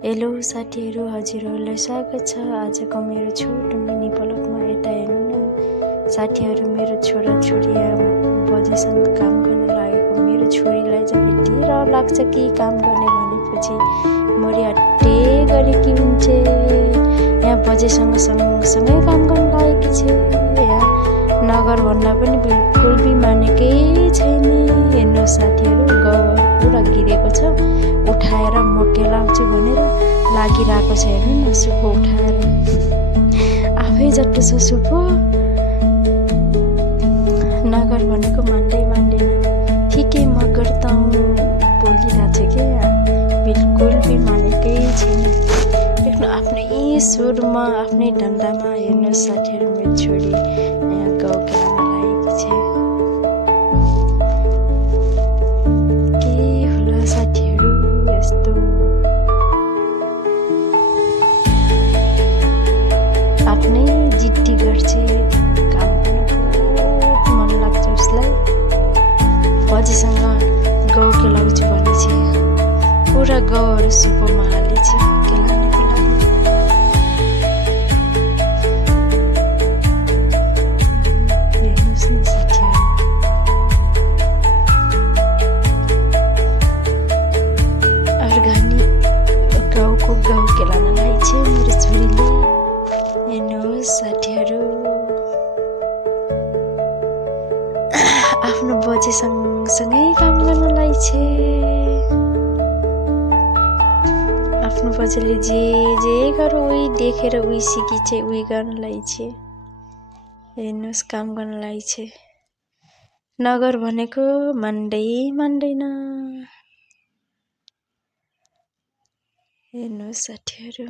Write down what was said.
Hello साथीहरू, हजुरहरूलाई स्वागत छ आजको मेरो छोटो मिनी ब्लगमा। यता हेर्नु न साथीहरू, मेरो छोराछोरी बजेसम्म काम गर्न लागेको। मेरो छोरीलाई जब यति डर लाग्छ कि काम गर्ने भनेपछि मरि हट्टे गरेकी हुन्छ। यहाँ बजेसँग सँगसँगै काम गर्न लागेकी छ। यहाँ नगर भन्दा पनि बिल्कुल भी मानेकै छैन। हेर्नु साथीहरू, गाउँ पुरा गिरेको छ। उठाएर म केलाउँछु भनेर लागिरहेको छ। हेर्नु न, सुपो उठाएर आफै जट्टो छ सुपो। नगर भनेको मान्दैन। ठिकै मगर त बोलिरहेको थियो कि बिल्कुल भी मानेकै छैन। देख्नु, आफ्नै सुरमा आफ्नै धन्दामा। हेर्नु साथीहरू, मेरो छोरी यहाँ गाउँ केलाउन लागेकी छ। आफ्नै जिद्दी गर्छ, काम गर्न बहुत मन लाग्छ उसलाई। बजेसँग गाउँ केलाउँछु भने चाहिँ पुरा गाउँहरू सुपोमा हालेछ केलाउनको लागि। हेर्नुहोस् न साथीहरू, अर्ग्यानिक गाउँको गाउँ केलाउन लागेछ मेरो छोरीले। हेर्नुहोस् साथीहरू, आफ्नो बजेसँगसँगै काम गर्न लागेछ। आफ्नो बजेले जे गरौँ उही देखेर उही सिकिछ, उही गर्न लागेछ। हेर्नुहोस्, काम गर्न लागेछ। नगर भनेको मान्दैन। हेर्नुहोस् साथीहरू।